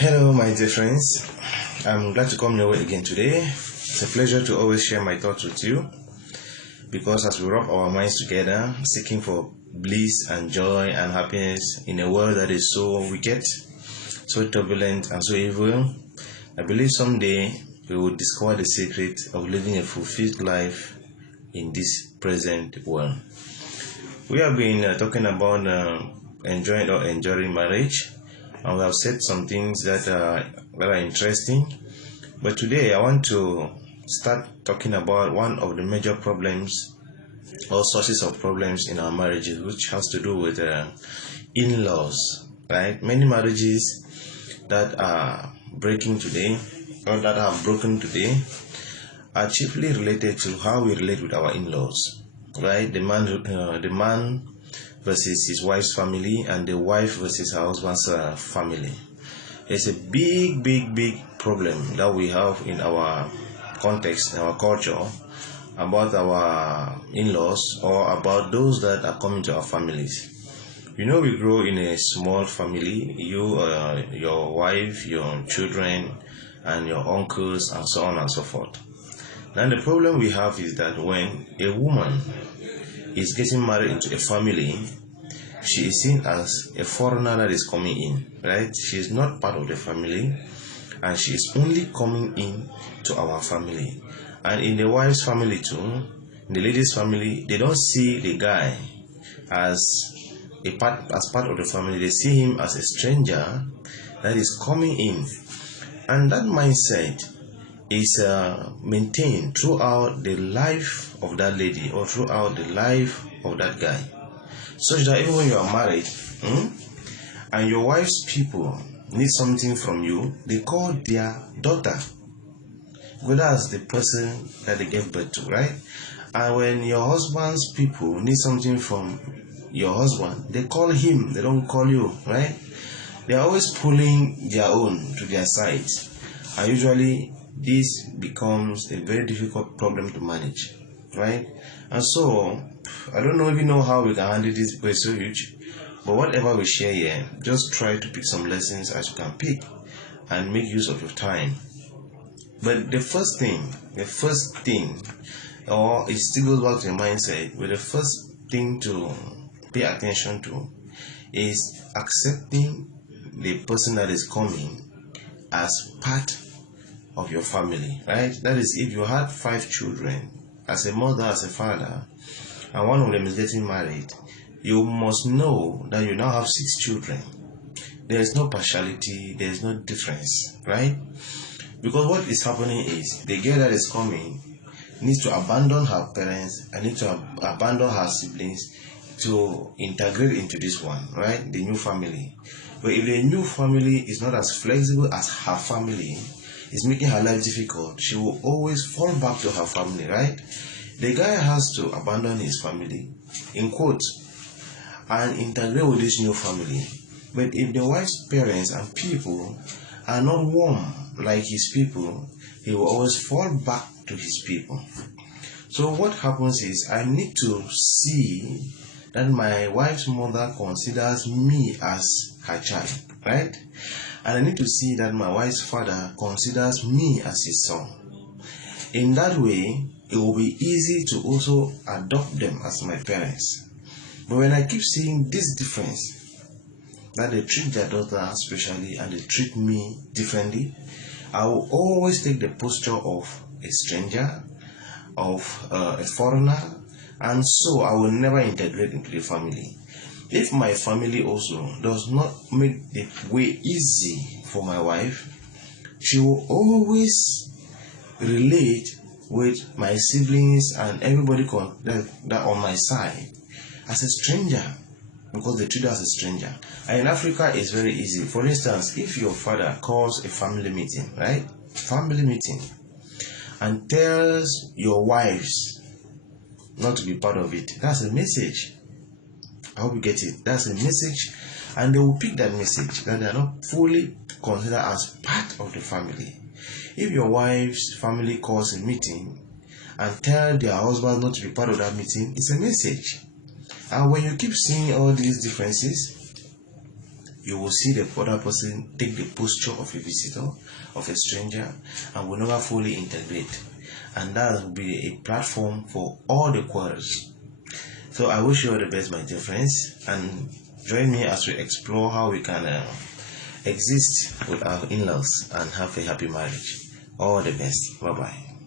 Hello, my dear friends. I'm glad to come your way again today. It's a pleasure to always share my thoughts with you because as we rub our minds together, seeking for bliss and joy and happiness in a world that is so wicked, so turbulent, and so evil, I believe someday we will discover the secret of living a fulfilled life in this present world. We have been talking about enjoying or enduring marriage, and we have said some things that are interesting. But today I want to start talking about one of the major problems or sources of problems in our marriages, which has to do with in-laws. Right? Many marriages that are breaking today or that have broken today are chiefly related to how we relate with our in-laws. Right? The man versus his wife's family and the wife versus her husband's family. It's a big problem that we have in our context, in our culture, about our in-laws or about those that are coming to our families. You know, we grow in a small family, you, your wife, your children, and your uncles, and so on and so forth. Now the problem we have is that when a woman is getting married into a family, she is seen as a foreigner that is coming in, right? She is not part of the family, and she is only coming in to our family. And in the wife's family too, in the lady's family, they don't see the guy as part of the family. They see him as a stranger that is coming in, and that mindset is maintained throughout the life of that lady or throughout the life of that guy, such that even when you are married and your wife's people need something from you, they call their daughter, because that's the person that they gave birth to, right? And when your husband's people need something from your husband, they call him, they don't call you, right? They are always pulling their own to their side, and usually this becomes a very difficult problem to manage, right? And so I don't even know how we can handle this because it's so huge, but whatever we share here, just try to pick some lessons as you can pick and make use of your time. But the first thing, or it still goes back to your mindset, but the first thing to pay attention to is accepting the person that is coming as part of your family, right? That is, if you had 5 children, as a mother, as a father, and one of them is getting married, you must know that you now have 6 children. There is no partiality, there is no difference, right? Because what is happening is the girl that is coming needs to abandon her parents and needs to abandon her siblings to integrate into this one, right? The new family. But if the new family is not as flexible as her family, it's making her life difficult, she will always fall back to her family, right? The guy has to abandon his family, in quotes, and integrate with this new family. But if the wife's parents and people are not warm like his people, he will always fall back to his people. So what happens is, I need to see that my wife's mother considers me as her child, right? And I need to see that my wife's father considers me as his son. In that way, it will be easy to also adopt them as my parents. But when I keep seeing this difference, that they treat their daughter especially and they treat me differently, I will always take the posture of a stranger, of a foreigner, and so I will never integrate into the family. If my family also does not make the way easy for my wife, she will always relate with my siblings and everybody that on my side as a stranger, because they treat us as a stranger. And in Africa, it's very easy. For instance, if your father calls a family meeting, right? Family meeting, and tells your wives not to be part of it, that's a message. I hope you get it. That's a message, and they will pick that message that they are not fully considered as part of the family. If your wife's family calls a meeting and tell their husband not to be part of that meeting, it's a message. And when you keep seeing all these differences, you will see the other person take the posture of a visitor, of a stranger, and will never fully integrate. And that will be a platform for all the quarrels. So I wish you all the best, my dear friends, and join me as we explore how we can exist with our in-laws and have a happy marriage. All the best. Bye-bye.